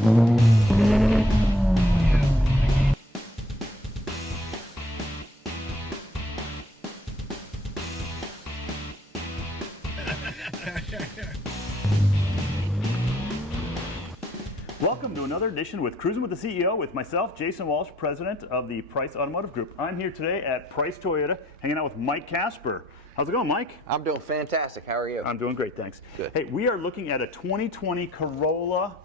Welcome to another edition with Cruisin' with the CEO with myself, Jason Walsh, president of the Price Automotive Group. I'm here today at Price Toyota, hanging out with Mike Casper. How's it going, Mike? I'm doing fantastic. How are you? I'm doing great, thanks. Good. Hey, we are looking at a 2020 Corolla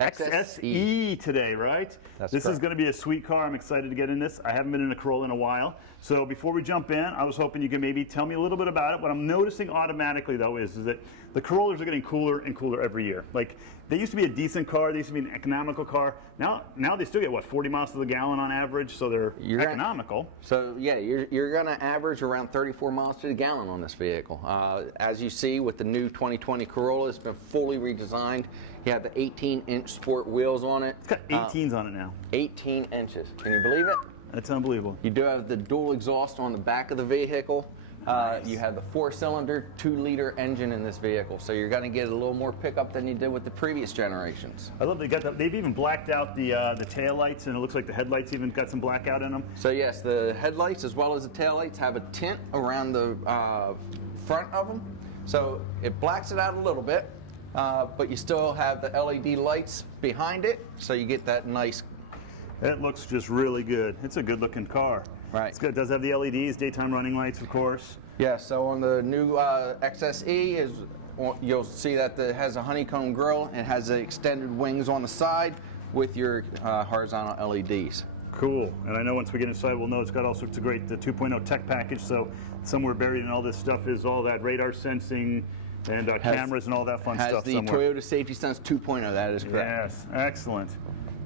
XSE today, right? That's This is correct. going to be a sweet car. I'm excited to get in this. I haven't been in a Corolla in a while. So before we jump in, I was hoping you could maybe tell me a little bit about it. What I'm noticing automatically, though, is that the Corollas are getting cooler and cooler every year. Like, they used to be a decent car. They used to be an economical car. Now they still get, what, 40 miles to the gallon on average, so they're economical. You're going to average around 34 miles to the gallon on this vehicle. As you see with the new 2020 Corolla, it's been fully redesigned. You have the 18-inch sport wheels on it. It's got 18s on it now. 18 inches. Can you believe it? That's unbelievable. You do have the dual exhaust on the back of the vehicle. Nice. You have the 4-cylinder, 2-liter engine in this vehicle, so you're going to get a little more pickup than you did with the previous generations. I love they've even blacked out the tail lights, and it looks like the headlights even got some blackout in them. So yes, the headlights as well as the taillights have a tint around the front of them, so it blacks it out a little bit, but you still have the LED lights behind it, so you get that nice. It looks just really good. It's a good-looking car. Right. It's good. It does have the LEDs, daytime running lights, of course. Yeah. So on the new XSE you'll see that it has a honeycomb grille. It has the extended wings on the side with your horizontal LEDs. Cool. And I know once we get inside, we'll know it's got all sorts of great 2.0 tech package. So somewhere buried in all this stuff is all that radar sensing and cameras and all that fun stuff. Has the somewhere. Toyota Safety Sense 2.0. That is correct. Yes. Excellent.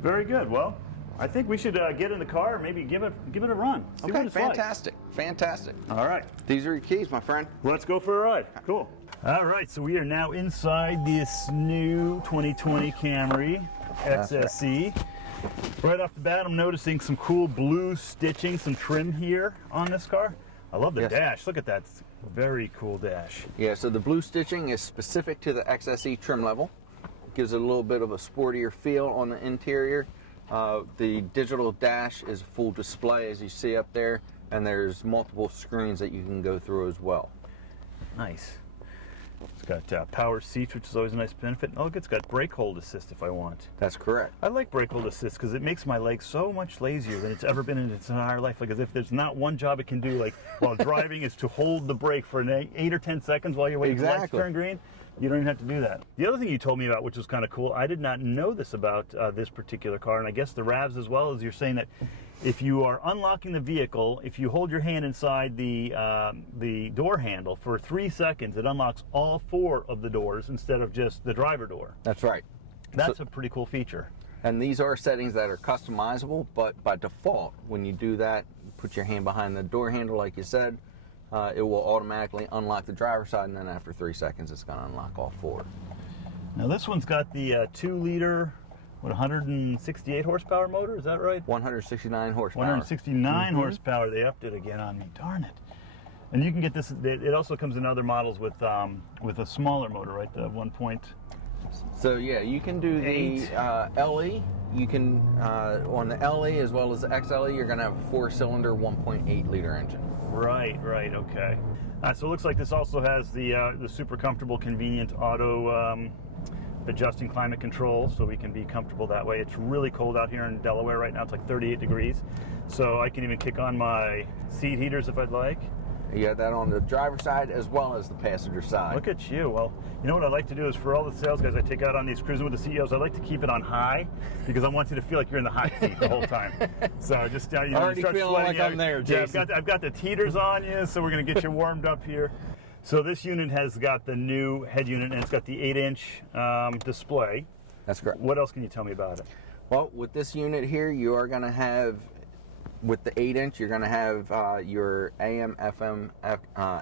Very good. Well, I think we should get in the car and maybe give it a run. See what Okay. it's like. Fantastic. Fantastic. All right. These are your keys, my friend. Let's go for a ride. Cool. All right, so we are now inside this new 2020 Camry XSE. Right off the bat, I'm noticing some cool blue stitching, some trim here on this car. I love the dash. Look at that. It's a very cool dash. Yeah, so the blue stitching is specific to the XSE trim level. It gives it a little bit of a sportier feel on the interior. The digital dash is full display, as you see up there, and there's multiple screens that you can go through as well. Nice. It's got power seats, which is always a nice benefit. Oh, look, it's got brake hold assist if I want. That's correct. I like brake hold assist because it makes my legs so much lazier than it's ever been in its entire life. Like, as if there's not one job it can do, like while driving, is to hold the brake for 8 or 10 seconds while you're waiting for the lights to turn green. You don't even have to do that. The other thing you told me about, which was kind of cool, I did not know this about this particular car, and I guess the RAVs as well, is you're saying that if you are unlocking the vehicle, if you hold your hand inside the door handle for 3 seconds, it unlocks all 4 of the doors instead of just the driver door. That's right. That's a pretty cool feature. And these are settings that are customizable, but by default, when you do that, put your hand behind the door handle like you said, it will automatically unlock the driver's side, and then after 3 seconds, it's going to unlock all 4. Now this one's got the 2-liter, 168 horsepower motor, is that right? 169 horsepower. 169 horsepower. They upped it again on me. Darn it. And you can get this. It also comes in other models with a smaller motor, right? The 1 point. So yeah, you can do the LE. You can on the LE as well as the XLE. You're going to have a 4-cylinder, 1.8 liter engine. Right. Okay. So it looks like this also has the super comfortable, convenient auto adjusting climate control, so we can be comfortable that way. It's really cold out here in Delaware right now. It's like 38 degrees, so I can even kick on my seat heaters if I'd like. You got that on the driver's side as well as the passenger side. Look at you. Well, you know what I like to do is for all the sales guys I take out on these Cruisin' with the CEOs, I like to keep it on high because I want you to feel like you're in the hot seat the whole time. So just you already start feeling sweating like I'm there, Jason. Yeah, I've got the heaters on you, so we're going to get you warmed up here. So this unit has got the new head unit, and it's got the 8-inch display. That's correct. What else can you tell me about it? Well, with this unit here, you are going to have, with the 8-inch, you're going to have your AM, FM,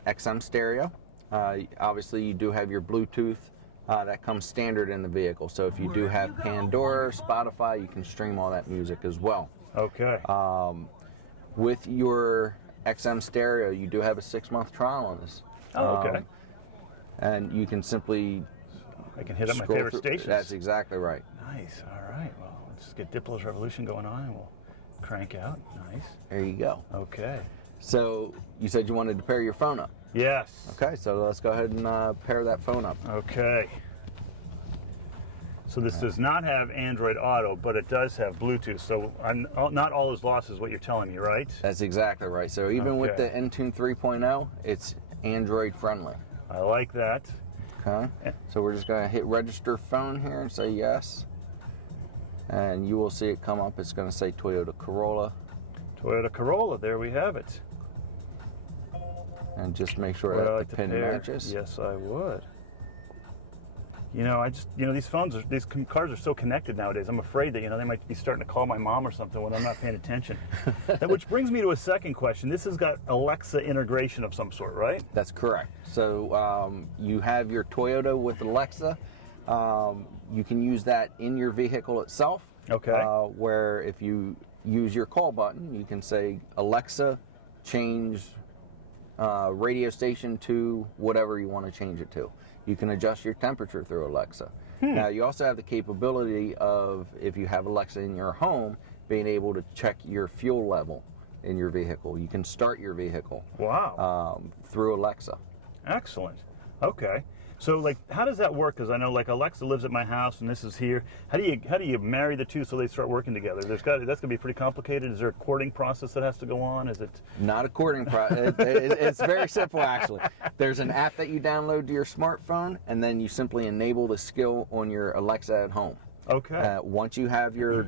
XM stereo. Obviously, you do have your Bluetooth that comes standard in the vehicle. So if you do have Pandora, Spotify, you can stream all that music as well. Okay. With your XM stereo, you do have a 6-month trial on this. Oh, okay. And you can simply I can hit up my favorite stations. That's exactly right. Nice. All right. Well, let's get Diplo's Revolution going on, and we'll crank out. Nice. There you go. Okay. So you said you wanted to pair your phone up. Yes. Okay, so let's go ahead and pair that phone up. Okay. So this does not have Android Auto, but it does have Bluetooth. So not all is lost is what you're telling me, right? That's exactly right. So even with the Entune 3.0, it's Android friendly. I like that. Okay. So we're just going to hit register phone here and say yes. And you will see it come up. It's going to say Toyota Corolla. Toyota Corolla, there we have it. And just make sure that the pin matches. Yes, I would. You know, these cars are so connected nowadays. I'm afraid that, they might be starting to call my mom or something when I'm not paying attention. Which brings me to a second question. This has got Alexa integration of some sort, right? That's correct. So you have your Toyota with Alexa. You can use that in your vehicle itself. Okay. Where if you use your call button, you can say, Alexa, change radio station to whatever you want to change it to. You can adjust your temperature through Alexa. Now, you also have the capability of, if you have Alexa in your home, being able to check your fuel level in your vehicle. You can start your vehicle. Wow. Through Alexa. Excellent. Okay. So, how does that work? Because I know, Alexa lives at my house, and this is here. How do you marry the two so they start working together? That's going to be pretty complicated. Is there a courting process that has to go on? Is it not a courting process? It's very simple, actually. There's an app that you download to your smartphone, and then you simply enable the skill on your Alexa at home. Okay. Once you have your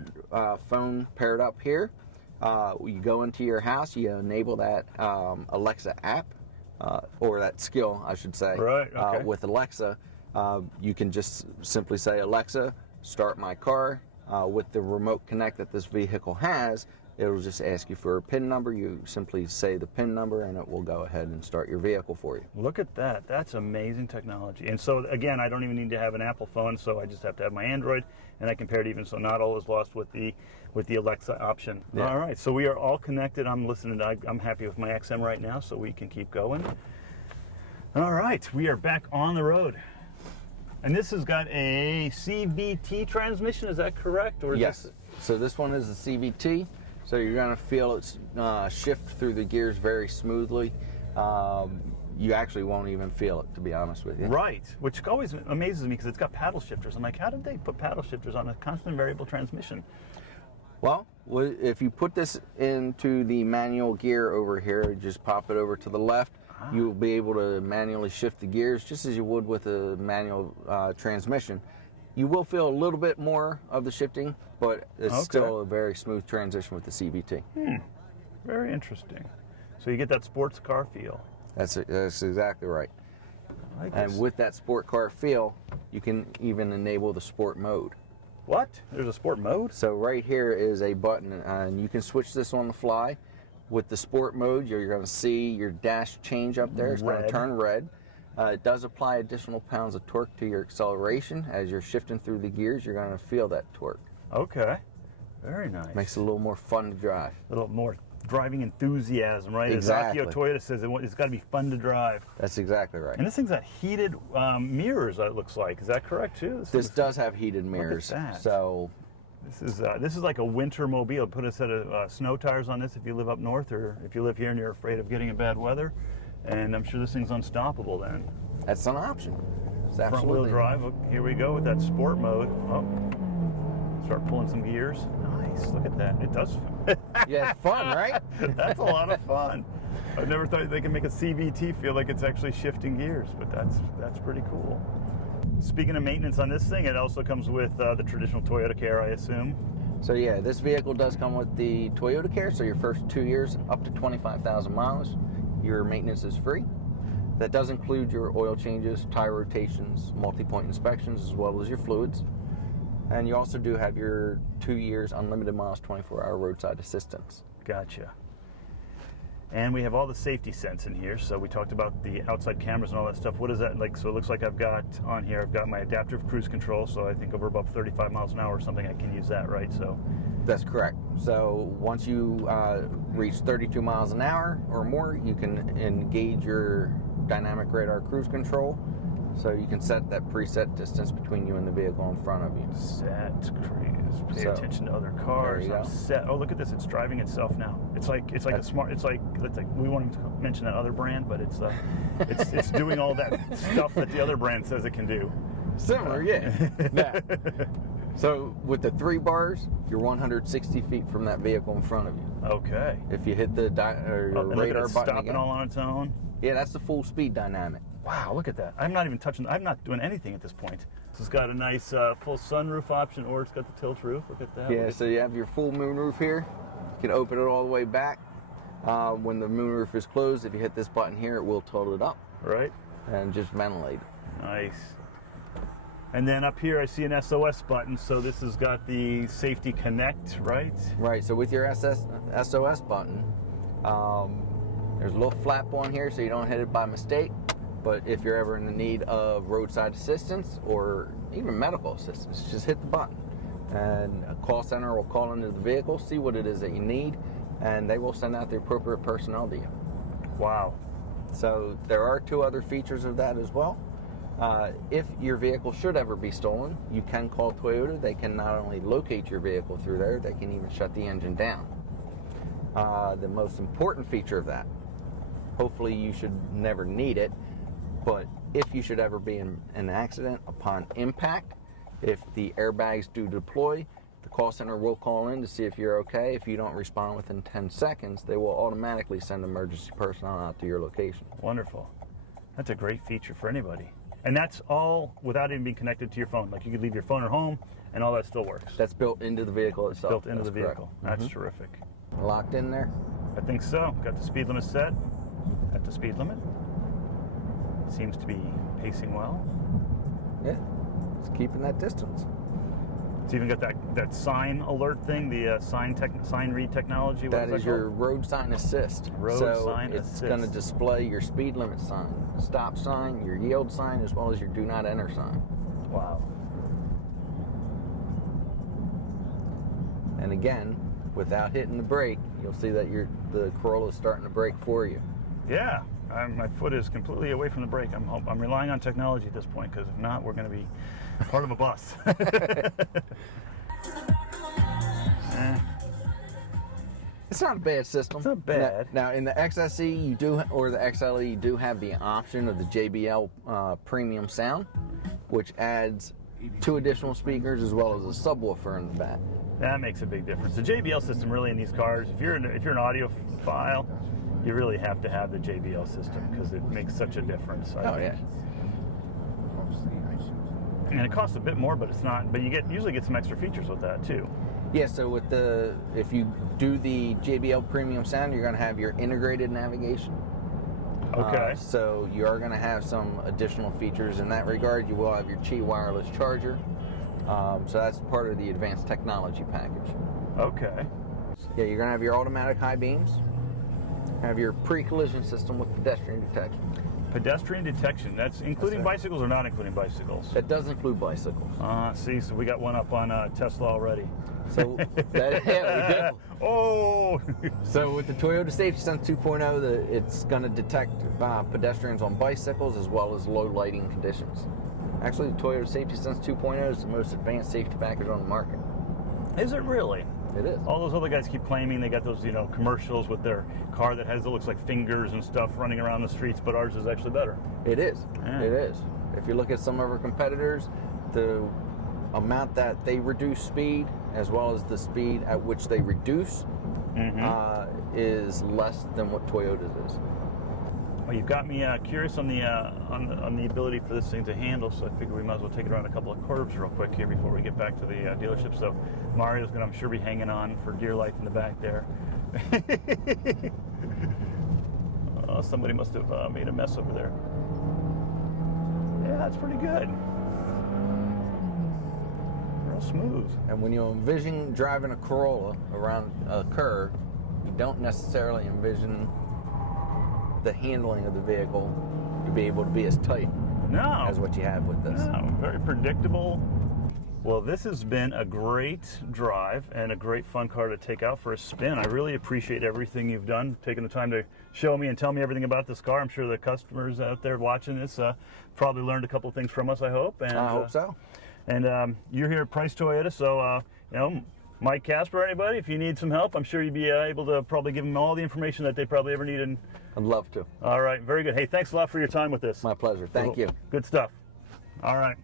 phone paired up here, you go into your house. You enable that Alexa app. Or that skill, I should say. Right, okay. With Alexa, you can just simply say, Alexa, start my car. With the remote connect that this vehicle has, it'll just ask you for a PIN number. You simply say the PIN number, and it will go ahead and start your vehicle for you. Look at that. That's amazing technology. And so, again, I don't even need to have an Apple phone, so I just have to have my Android, and I can pair it even, so not all is lost with the Alexa option. Yeah. All right, so we are all connected. I'm listening. I'm happy with my XM right now, so we can keep going. All right, we are back on the road. And this has got a CVT transmission, is that correct? Or yes. So this one is a CVT. So you're going to feel it shift through the gears very smoothly. You actually won't even feel it, to be honest with you. Right, which always amazes me because it's got paddle shifters. I'm like, how did they put paddle shifters on a constant variable transmission? Well, if you put this into the manual gear over here, just pop it over to the left, you'll be able to manually shift the gears just as you would with a manual transmission. You will feel a little bit more of the shifting, but it's still a very smooth transition with the CVT. Very interesting. So you get that sports car feel. That's exactly right. And with that sport car feel, you can even enable the sport mode. What? There's a sport mode? So right here is a button, and you can switch this on the fly. With the sport mode, you're going to see your dash change up there. It's going to turn red. It does apply additional pounds of torque to your acceleration. As you're shifting through the gears, you're going to feel that torque. Okay. Very nice. Makes it a little more fun to drive. A little more driving enthusiasm, right? Exactly. As Akio Toyota says, it's got to be fun to drive. That's exactly right. And this thing's got heated mirrors, it looks like. Is that correct, too? This does have heated mirrors. Look at that. So this is like a winter mobile. Put a set of snow tires on this if you live up north, or if you live here and you're afraid of getting a bad weather. And I'm sure this thing's unstoppable then. That's an option. It's front wheel drive. Here we go with that sport mode. Oh, start pulling some gears. Nice. Look at that. It does. Yeah, it's fun, right? That's a lot of fun. I've never thought they can make a CVT feel like it's actually shifting gears, but that's pretty cool. Speaking of maintenance on this thing, it also comes with the traditional Toyota Care, I assume. So yeah, this vehicle does come with the Toyota Care. So your first 2 years, up to 25,000 miles, your maintenance is free. That does include your oil changes, tire rotations, multi-point inspections, as well as your fluids. And you also do have your 2 years unlimited miles, 24-hour roadside assistance. Gotcha. And we have all the safety sense in here. So we talked about the outside cameras and all that stuff. What is that like? So it looks like I've got on here, I've got my adaptive cruise control. So I think over about 35 miles an hour or something, I can use that, right? So that's correct. So once you reach 32 miles an hour or more, you can engage your dynamic radar cruise control. So you can set that preset distance between you and the vehicle in front of you. Set cruise. Pay So, attention to other cars. there you I'm go. set. Oh, look at this! It's driving itself now. It's like a smart. It's like we won't even mention that other brand, but it's doing all that stuff that the other brand says it can do. Similar, yeah. Now, so with the 3 bars, you're 160 feet from that vehicle in front of you. Okay. If you hit the And look at radar it button stopping again, all on its own. yeah, that's the full speed dynamic. Wow, look at that. I'm not even touching, I'm not doing anything at this point. This has got a nice full sunroof option, or it's got the tilt roof. Look at that. Yeah, so you have your full moonroof here. You can open it all the way back. When the moonroof is closed, if you hit this button here, it will tilt it up Right. and just ventilate it. Nice. And then up here I see an SOS button, so this has got the Safety Connect, right? Right, so with your SOS button, there's a little flap on here so you don't hit it by mistake. But if you're ever in the need of roadside assistance or even medical assistance, just hit the button. And a call center will call into the vehicle, see what it is that you need, and they will send out the appropriate personnel to you. Wow. So there are 2 other features of that as well. If your vehicle should ever be stolen, you can call Toyota. They can not only locate your vehicle through there, they can even shut the engine down. The most important feature of that, hopefully you should never need it, but if you should ever be in an accident upon impact, if the airbags do deploy, the call center will call in to see if you're okay. If you don't respond within 10 seconds, they will automatically send emergency personnel out to your location. Wonderful. That's a great feature for anybody. And that's all without even being connected to your phone. Like you could leave your phone at home and all that still works. That's built into the vehicle itself. Built into That's the vehicle. correct. That's terrific. Locked in there? I think so. Got the speed limit set at the speed limit. Seems to be pacing well. Yeah, it's keeping that distance. It's even got that sign alert thing, the sign read technology. What That is your road sign assist. Road sign it's assist. going to display your speed limit sign, stop sign, your yield sign, as well as your do not enter sign. Wow. And again, without hitting the brake, you'll see that the Corolla is starting to brake for you. Yeah. My foot is completely away from the brake. I'm relying on technology at this point, because if not, we're going to be part of a bus. It's not a bad system. It's not bad. Now in the XSE or the XLE, you do have the option of the JBL premium sound, which adds 2 additional speakers as well as a subwoofer in the back. That makes a big difference. The JBL system really in these cars, if you're an audiophile, you really have to have the JBL system because it makes such a difference. I think. Yeah. And it costs a bit more, but it's not. But you usually get some extra features with that too. Yeah, so if you do the JBL premium sound, you're going to have your integrated navigation. Okay. So you are going to have some additional features in that regard. You will have your Qi wireless charger. So that's part of the advanced technology package. Okay. Yeah, you're going to have your automatic high beams. Have your pre-collision system with pedestrian detection. Pedestrian detection. That's including bicycles or not including bicycles? That does include bicycles. See, so we got one up on Tesla already. So that, yeah, we do. Oh! So with the Toyota Safety Sense 2.0, it's going to detect pedestrians on bicycles as well as low lighting conditions. Actually, the Toyota Safety Sense 2.0 is the most advanced safety package on the market. Is it really? It is. All those other guys keep claiming they got those, commercials with their car that looks like fingers and stuff running around the streets, but ours is actually better. It is. Yeah. It is. If you look at some of our competitors, the amount that they reduce speed as well as the speed at which they reduce is less than what Toyota's is. Well, you've got me curious on the ability for this thing to handle, so I figure we might as well take it around a couple of curves real quick here before we get back to the dealership. So Mario's going to, I'm sure, be hanging on for dear life in the back there. Somebody must have made a mess over there. Yeah, that's pretty good. Real smooth. And when you envision driving a Corolla around a curve, you don't necessarily envision the handling of the vehicle to be able to be as tight as what you have with this. No, very predictable. Well, this has been a great drive and a great fun car to take out for a spin. I really appreciate everything you've done, taking the time to show me and tell me everything about this car. I'm sure the customers out there watching this probably learned a couple of things from us, I hope. And, I hope so. And you're here at Price Toyota, so, you know, Mike, Casper, anybody, if you need some help, I'm sure you'd be able to probably give them all the information that they probably ever needed. I'd love to. All right, very good. Hey, thanks a lot for your time with this. My pleasure. Thank you. Good stuff. All right.